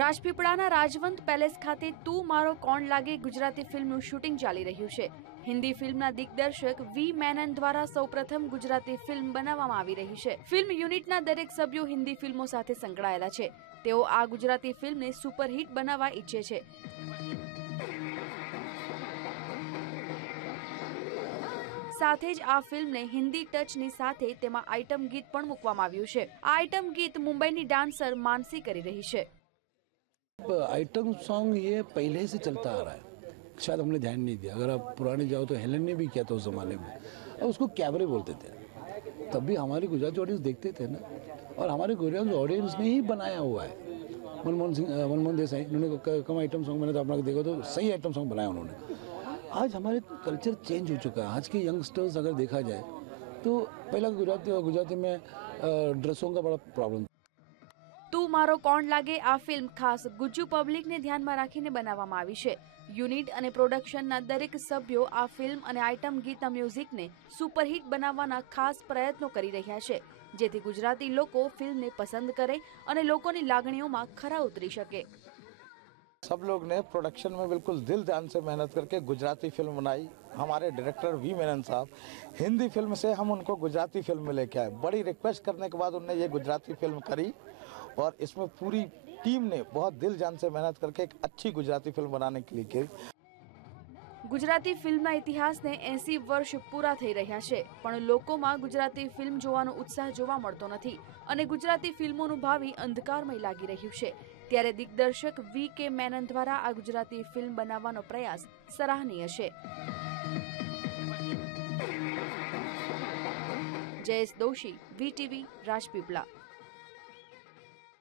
રાજપીપળાના Rajvant palace ખાતે તું મારો કોણ લાગે ગુજરાતી ફિલ્મનું શૂટિંગ ચાલી રહ્યું છે. હિન્દી ફિલ્મના દિગ્દર્શક વી મેનન દ્વારા સૌપ્રથમ ગુજરાતી ફિલ્મ બનાવવામાં આવી રહી છે. ફિલ્મ યુનિટના દરેક સભ્યો હિન્દી ફિલ્મો સાથે સંકળાયેલા છે. તેઓ આ ગુજરાતી ફિલ્મને સુપરહિટ બનાવવા ઈચ્છે છે. સાથે જ આ ફિલ્મને હિન્દી ટચની સાથે તેમાં આઇટમ ગીત પણ મૂકવામાં આવ્યું છે આ આઇટમ ગીત મુંબઈની ડાન્સર માનસી કરી રહી છે आइटम सॉन्ग ये पहले से चलता आ रहा है शायद हमने ध्यान नहीं दिया अगर आप पुराने जाओ तो हेलन ने भी किया था उस ज़माने में और उसको कैबरे बोलते थे तब भी हमारी गुजराती ऑडियंस देखते थे ना और हमारे गुजराती ऑडियंस ने ही बनाया हुआ है मनमोहन सिंह अ, मनमोहन देसाई उन्होंने क- कम आइटम सॉन्ग मैंने तो अपना देखा तो सही आइटम सॉन्ग बनाया उन्होंने आज हमारे कल्चर चेंज हो चुका है आज के यंगस्टर्स अगर देखा जाए तो पहला गुजराती गुजराती में अ, ड्रेसों का बड़ा प्रॉब्लम તું મારો કોણ લાગે આ ફિલ્મ ખાસ ગુજ્જુ પબ્લિકને ધ્યાનમાં રાખીને બનાવવામાં આવી છે યુનિટ અને પ્રોડક્શનના દરેક સભ્યો આ ફિલ્મ અને આઇટમ ગીતના મ્યુઝિકને સુપરહિટ બનાવવાના ખાસ પ્રયત્નો કરી રહ્યા છે જેથી ગુજરાતી લોકો ફિલ્મને પસંદ કરે અને લોકોની લાગણીઓમાં ખરા ઉતરી શકે सब लोग ने प्रोडक्शन में बिल्कुल दिल ध्यान से मेहनत करके गुजराती फ़िल्म बनाई। हमारे डायरेक्टर वी मेनन साहब, हिंदी फ़िल्म से हम उनको गुजराती फ़िल्म में लेके आए। बड़ी रिक्वेस्ट करने के बाद उन्होंने ये गुजराती फ़िल्म करी और इसमें पूरी टीम ने बहुत दिल जान से मेहनत करके एक अच्छी गुजराती फ़िल्म बनाने के लिए की। ગુજરાતી ફિલ્મના ઇતિહાસને એસી વર્ષ પૂરા થઈ રહ્યા છે, પણ લોકોમાં ગુજરાતી ફિલ્મ જોવાનો ઉત્સાહ જોવા મળતો નથી અને ગુજરાતી ફિલ્મોનું ભાવિ અંધકારમય લાગી રહ્યું છે. ત્યારે દિગ્દર્શક વી કે મેનન દ્વારા આ ગુજરાતી ફિલ્મ બનાવવાનો પ્રયાસ સરાહનીય છે. જયેશ દોશી વીટીવી રાજપીપળા